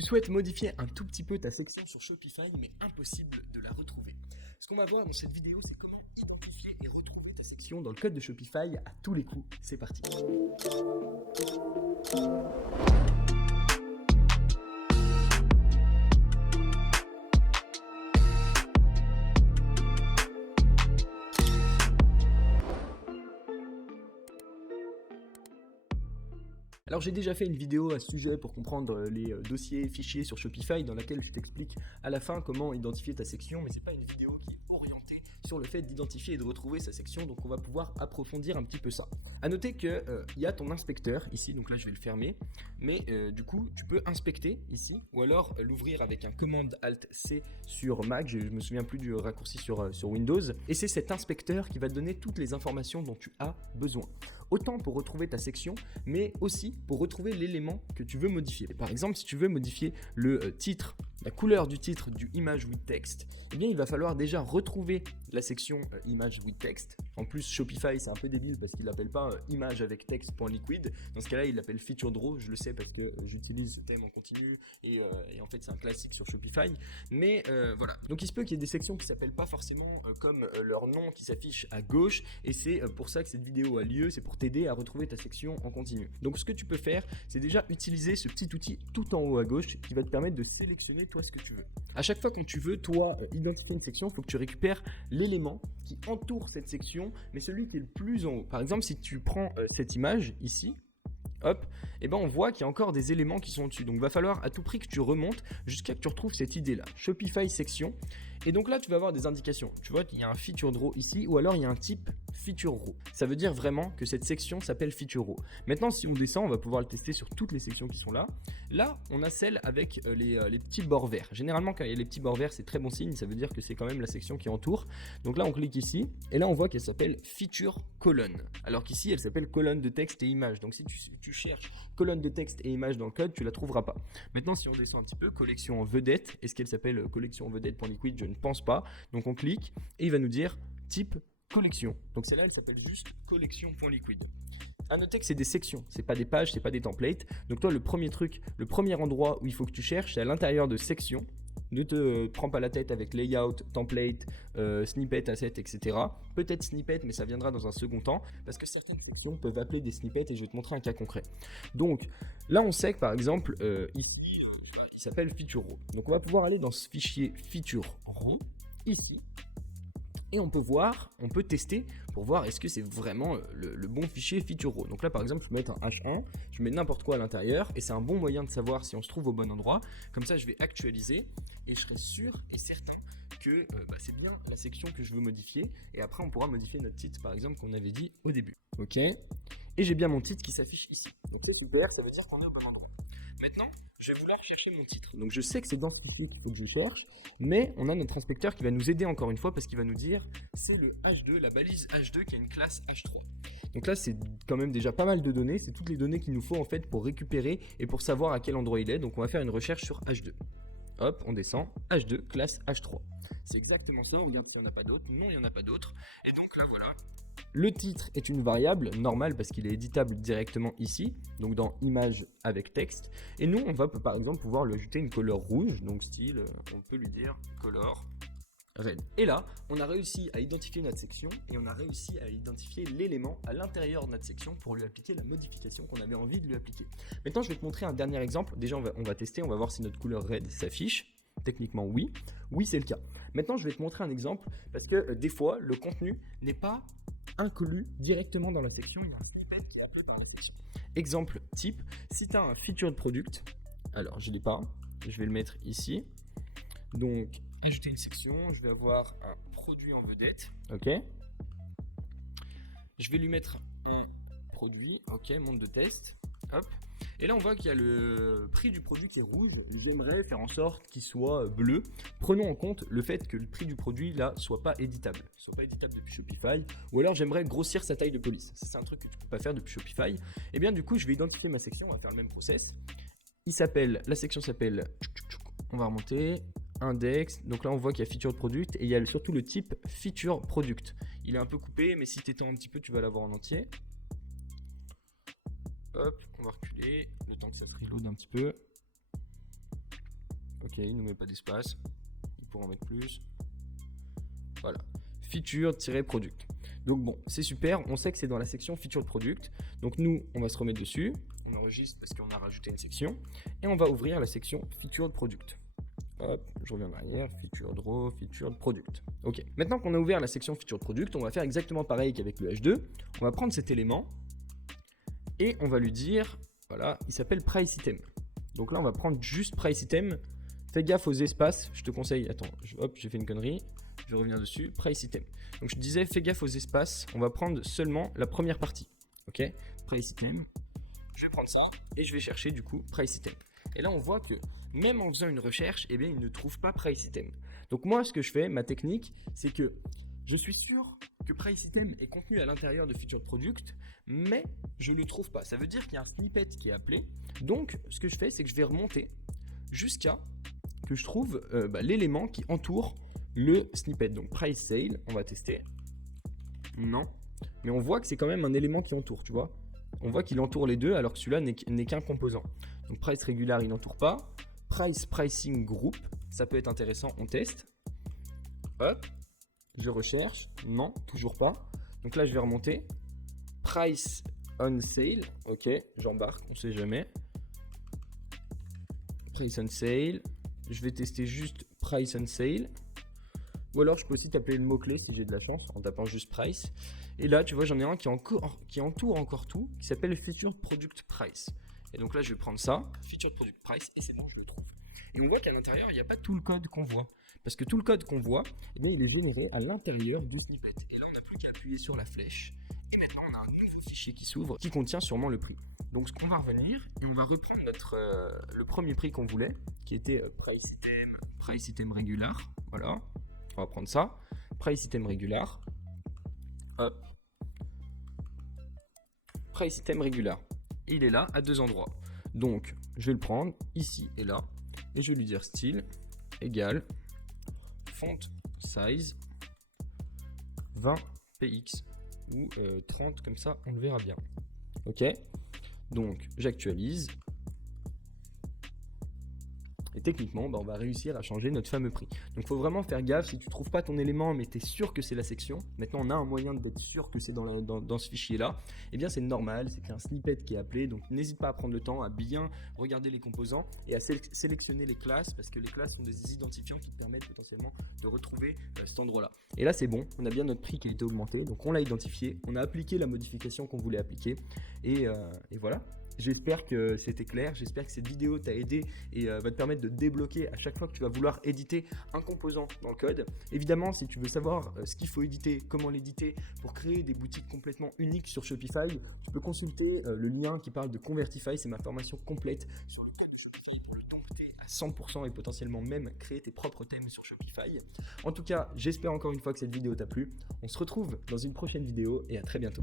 Tu souhaites modifier un tout petit peu ta section sur Shopify, mais impossible de la retrouver. Ce qu'on va voir dans cette vidéo, c'est comment identifier et retrouver ta section dans le code de Shopify à tous les coups. C'est parti. Alors j'ai déjà fait une vidéo à ce sujet pour comprendre les dossiers, fichiers sur Shopify dans laquelle je t'explique à la fin comment identifier ta section, mais c'est pas une vidéo qui est orientée sur le fait d'identifier et de retrouver sa section, donc on va pouvoir approfondir un petit peu ça. A noter que y a ton inspecteur ici, donc là je vais le fermer, mais du coup tu peux inspecter ici, ou alors l'ouvrir avec un commande Alt C sur Mac, je me souviens plus du raccourci sur Windows, et c'est cet inspecteur qui va te donner toutes les informations dont tu as besoin. Autant pour retrouver ta section, mais aussi pour retrouver l'élément que tu veux modifier. Par exemple, si tu veux modifier le titre, la couleur du titre du image with text, eh bien il va falloir déjà retrouver la section image with text. En plus, Shopify c'est un peu débile parce qu'il l'appelle pas image avec text.liquid. Dans ce cas-là, il l'appelle feature draw. Je le sais parce que j'utilise ce thème en continu et en fait c'est un classique sur Shopify. Mais voilà. Donc il se peut qu'il y ait des sections qui s'appellent pas forcément comme leur nom qui s'affiche à gauche, et c'est pour ça que cette vidéo a lieu. C'est pour t'aider à retrouver ta section en continu. Donc ce que tu peux faire, c'est déjà utiliser ce petit outil tout en haut à gauche qui va te permettre de sélectionner toi ce que tu veux. À chaque fois quand tu veux toi identifier une section, il faut que tu récupères l'élément qui entoure cette section, mais celui qui est le plus en haut. Par exemple, si tu prends cette image ici, hop, et ben on voit qu'il y a encore des éléments qui sont au-dessus. Donc il va falloir à tout prix que tu remontes jusqu'à que tu retrouves cette idée-là, Shopify section. Et donc là, tu vas avoir des indications. Tu vois, il y a un feature draw ici, ou alors il y a un type feature row. Ça veut dire vraiment que cette section s'appelle feature row. Maintenant, si on descend, on va pouvoir le tester sur toutes les sections qui sont là. Là, on a celle avec les petits bords verts. Généralement, quand il y a les petits bords verts, c'est très bon signe. Ça veut dire que c'est quand même la section qui entoure. Donc là, on clique ici, et là, on voit qu'elle s'appelle feature colonne. Alors qu'ici, elle s'appelle colonne de texte et image. Donc si tu cherches colonne de texte et image dans le code, tu la trouveras pas. Maintenant, si on descend un petit peu, collection en vedette, est-ce qu'elle s'appelle collection en vedette.liquid? Je ne pense pas. Donc on clique et il va nous dire type collection. Donc celle-là, elle s'appelle juste collection.liquid. À noter que c'est des sections, c'est pas des pages, c'est pas des templates. Donc toi, le premier endroit où il faut que tu cherches, c'est à l'intérieur de section. Ne te prends pas la tête avec layout, template, snippet, asset, etc. Peut-être snippet, mais ça viendra dans un second temps, parce que certaines sections peuvent appeler des snippets, et je vais te montrer un cas concret. Donc là, on sait que par exemple, il s'appelle feature row. Donc on va pouvoir aller dans ce fichier feature row, ici, et on peut tester pour voir est-ce que c'est vraiment le bon fichier feature row. Donc là par exemple, je vais mettre un H1, je mets n'importe quoi à l'intérieur, et c'est un bon moyen de savoir si on se trouve au bon endroit. Comme ça, je vais actualiser, et je serai sûr et certain que c'est bien la section que je veux modifier, et après on pourra modifier notre titre par exemple qu'on avait dit au début. Ok, et j'ai bien mon titre qui s'affiche ici. Donc c'est super, ça veut dire qu'on est au bon endroit. Maintenant, je vais vouloir chercher mon titre. Donc je sais que c'est dans ce fichier qu'il faut que je cherche, mais on a notre inspecteur qui va nous aider encore une fois parce qu'il va nous dire c'est le H2, la balise H2 qui a une classe H3. Donc là, c'est quand même déjà pas mal de données. C'est toutes les données qu'il nous faut en fait pour récupérer et pour savoir à quel endroit il est. Donc on va faire une recherche sur H2. Hop, on descend, H2, classe H3. C'est exactement ça, on regarde s'il n'y en a pas d'autres. Non, il n'y en a pas d'autres. Et donc là, voilà. Le titre est une variable normale parce qu'il est éditable directement ici, donc dans image avec texte. Et nous, on va par exemple pouvoir lui ajouter une couleur rouge, donc style, on peut lui dire color red. Et là, on a réussi à identifier notre section et on a réussi à identifier l'élément à l'intérieur de notre section pour lui appliquer la modification qu'on avait envie de lui appliquer. Maintenant, je vais te montrer un dernier exemple. Déjà, on va tester, on va voir si notre couleur red s'affiche. Techniquement, oui. Oui, c'est le cas. Maintenant, je vais te montrer un exemple parce que des fois, le contenu n'est pas inclus directement dans la section, il y a un snippet qui est appelé par la section. Exemple type, si tu as un featured product, alors je ne l'ai pas, je vais le mettre ici. Donc, ajouter une section, je vais avoir un produit en vedette, ok. Je vais lui mettre un produit, ok, monde de test, hop. Et là, on voit qu'il y a le prix du produit qui est rouge. J'aimerais faire en sorte qu'il soit bleu. Prenons en compte le fait que le prix du produit, là, soit pas éditable depuis Shopify. Ou alors, j'aimerais grossir sa taille de police. Ça, c'est un truc que tu peux pas faire depuis Shopify. Et bien, du coup, je vais identifier ma section. On va faire le même process. La section s'appelle, on va remonter, index. Donc là, on voit qu'il y a feature product et il y a surtout le type feature product. Il est un peu coupé, mais si tu étends un petit peu, tu vas l'avoir en entier. Hop, on va reculer, le temps que ça se reload un petit peu. Ok, il nous met pas d'espace. Il pourra en mettre plus. Voilà. Feature-product. Donc bon, c'est super. On sait que c'est dans la section feature product. Donc nous, on va se remettre dessus. On enregistre parce qu'on a rajouté une section. Et on va ouvrir la section feature product. Hop, je reviens en arrière. Feature draw, feature product. Ok. Maintenant qu'on a ouvert la section feature product, on va faire exactement pareil qu'avec le H2. On va prendre cet élément et on va lui dire, voilà, il s'appelle price item. Donc là, on va prendre juste price item. Fais gaffe aux espaces. Je te conseille. Attends, hop, j'ai fait une connerie. Je reviens dessus. Price item. Donc je disais, fais gaffe aux espaces. On va prendre seulement la première partie. Ok. Price item. Je vais prendre ça et je vais chercher du coup price item. Et là, on voit que même en faisant une recherche, eh bien, il ne trouve pas price item. Donc moi, ce que je fais, ma technique, c'est que je suis sûr que price item est contenu à l'intérieur de feature product, mais je ne le trouve pas. Ça veut dire qu'il y a un snippet qui est appelé. Donc, ce que je fais, c'est que je vais remonter jusqu'à que je trouve l'élément qui entoure le snippet. Donc, price sale, on va tester. Non. Mais on voit que c'est quand même un élément qui entoure, tu vois. On voit qu'il entoure les deux alors que celui-là n'est qu'un composant. Donc, price regular, il n'entoure pas. Price pricing group, ça peut être intéressant, on teste. Hop. Je recherche. Non, toujours pas. Donc là, je vais remonter. Price on sale. Ok, j'embarque, on sait jamais. Price on sale. Je vais tester juste price on sale. Ou alors, je peux aussi taper le mot-clé si j'ai de la chance en tapant juste price. Et là, tu vois, j'en ai un qui entoure encore tout, qui s'appelle feature product price. Et donc là, je vais prendre ça, feature product price, et c'est bon, je le trouve. Et on voit qu'à l'intérieur, il n'y a pas tout le code qu'on voit. Parce que tout le code qu'on voit, eh bien, il est généré à l'intérieur du snippet. Et là, on n'a plus qu'à appuyer sur la flèche. Et maintenant, on a un nouveau fichier qui s'ouvre, qui contient sûrement le prix. Donc, ce qu'on va revenir, et on va reprendre le premier prix qu'on voulait, qui était price item regular. Voilà. On va prendre ça. Price item regular. Hop. Price item regular. Et il est là à deux endroits. Donc, je vais le prendre ici et là. Et je vais lui dire style égale font size 20 px ou 30 comme ça, on le verra bien. Ok. Donc, j'actualise. Et techniquement, on va réussir à changer notre fameux prix. Donc il faut vraiment faire gaffe, si tu ne trouves pas ton élément, mais tu es sûr que c'est la section, maintenant on a un moyen d'être sûr que c'est dans ce fichier-là, eh bien c'est normal, c'est qu'un snippet qui est appelé, donc n'hésite pas à prendre le temps, à bien regarder les composants et à sélectionner les classes, parce que les classes sont des identifiants qui te permettent potentiellement de retrouver cet endroit-là. Et là c'est bon, on a bien notre prix qui a été augmenté, donc on l'a identifié, on a appliqué la modification qu'on voulait appliquer, et voilà. J'espère que c'était clair, j'espère que cette vidéo t'a aidé et va te permettre de débloquer à chaque fois que tu vas vouloir éditer un composant dans le code. Évidemment, si tu veux savoir ce qu'il faut éditer, comment l'éditer pour créer des boutiques complètement uniques sur Shopify, tu peux consulter le lien qui parle de Convertify, c'est ma formation complète sur le code Shopify pour le dompter à 100% et potentiellement même créer tes propres thèmes sur Shopify. En tout cas, j'espère encore une fois que cette vidéo t'a plu. On se retrouve dans une prochaine vidéo et à très bientôt.